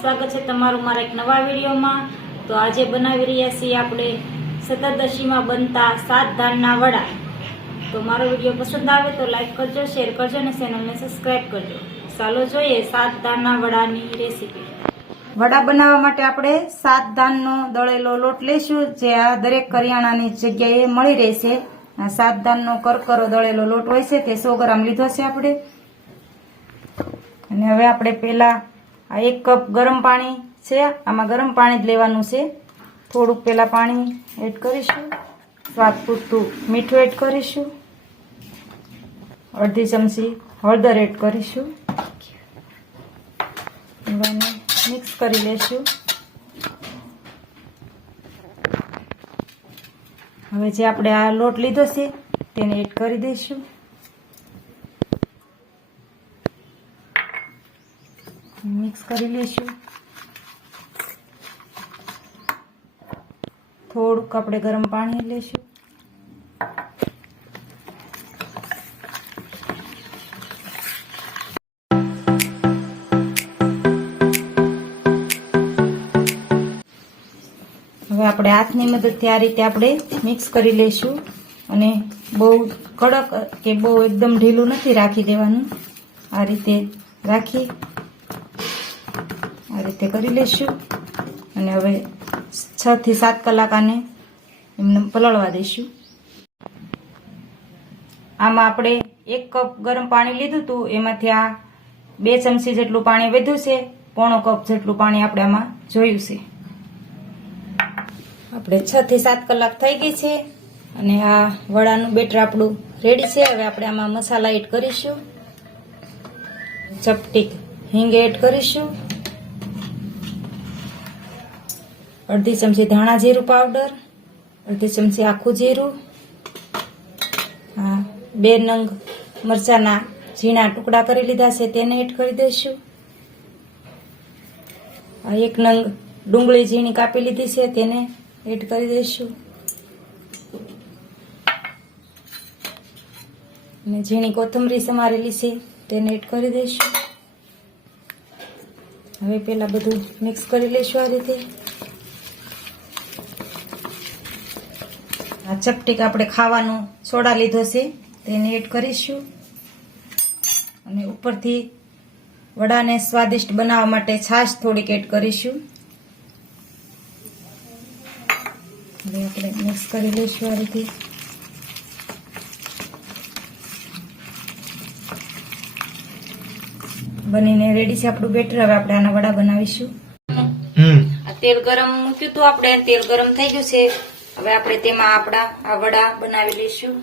સ્વાગત છે તમારું મારા એક નવા વિડીયોમાં। તો આજે બનાવી રહ્યા છીએ આપણે સતરદશીમાં બનતા 7 ધાનના વડા। તો મારો વિડીયો પસંદ આવે તો લાઈક કરજો, શેર કરજો અને ચેનલને સબસ્ક્રાઈબ કરજો। ચાલો જોઈએ 7 ધાનના વડાની રેસીપી। વડા બનાવવા માટે આપણે 7 ધાનનો દળેલો લોટ લઈશું, જે આ દરેક કરિયાણાની જગ્યાએ મળી રહેશે। આ 7 ધાનનો કરકરો દળેલો લોટ હોય છે તે 100 ગ્રામ લીધો છે આપણે। અને હવે આપણે પહેલા આ 1 કપ ગરમ પાણી છે, આમાં ગરમ પાણી જ લેવાનું છે। થોડુંક પહેલા પાણી એડ કરીશું, સ્વાદ પૂરતું મીઠું એડ કરીશું, અડધી ચમચી હળદર એડ કરીશું, હવે મિક્સ કરી લેશું। હવે જે આપણે આ લોટ લીધો છે તેને એડ કરી દઈશું, મિક્સ કરી લઈશું। થોડુંક આપણે ગરમ પાણી લઈશું, હવે આપણે હાથની મદદથી આ રીતે આપણે મિક્સ કરી લઈશું। અને બહુ કડક કે બહુ એકદમ ઢીલું નથી રાખી દેવાનું, આ રીતે રાખી આ રીતે કરી લઈશું। અને હવે 6 થી 7 કલાક આને એમને પલળવા દઈશું। આમાં આપણે 1 કપ ગરમ પાણી લીધું હતું, એમાંથી આ 2 ચમચી જેટલું પાણી વધ્યું છે, પોણો કપ જેટલું પાણી આપણે આમાં જોયું છે। આપણે 6 થી 7 કલાક થઈ ગઈ છે અને આ વડાનું બેટર આપણું રેડી છે। હવે આપણે આમાં મસાલા એડ કરીશું, ચપટીક હિંગ એડ કરીશું, અડધી ચમચી ધાણા જીરું પાવડર, અડધી ચમચી આખું જીરું, 2 નંગ મરચાના ઝીણા ટુકડા કરી લીધા છે તેને એડ કરી દઈશું, 1 નંગ ડુંગળી ઝીણી કાપી લીધી છે તેને એડ કરી દઈશું, અને ઝીણી કોથમરી સમારેલી છે તેને એડ કરી દઈશું। હવે પેલા બધું મિક્સ કરી લઈશું આ રીતે। આ ચપટીક આપણે ખાવાનો સોડા લીધો છે તેને એડ કરીશું, અને ઉપરથી વડાને સ્વાદિષ્ટ બનાવવા માટે છાશ થોડીક એડ કરીશું। હવે આપણે મિક્સ કરી લઈશું આ રીતે। બનીને રેડી છે આપણું બેટર। હવે આપણે આના વડા બનાવીશું। તેલ ગરમ મૂક્યું હતું આપણે, તેલ ગરમ થઈ ગયું છે। હવે આપણે તેમાં આપણા આ વડા બનાવી લઈશું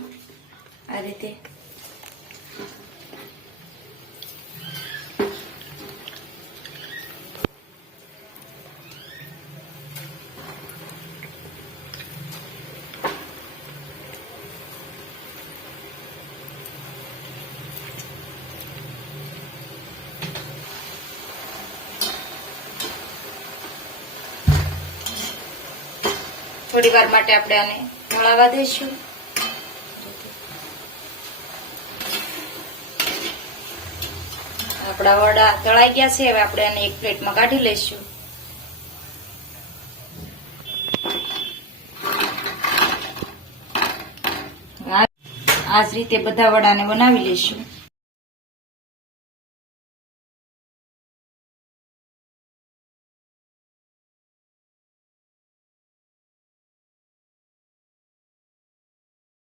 આ રીતે। થોડી વાર માટે આપણે આને ઢળાવા દઈશું। આપણા વડા તળાઈ ગયા છે, હવે આપણે આને એક પ્લેટમાં કાઢી લઈશું। આ જ રીતે બધા વડાને બનાવી લઈશું।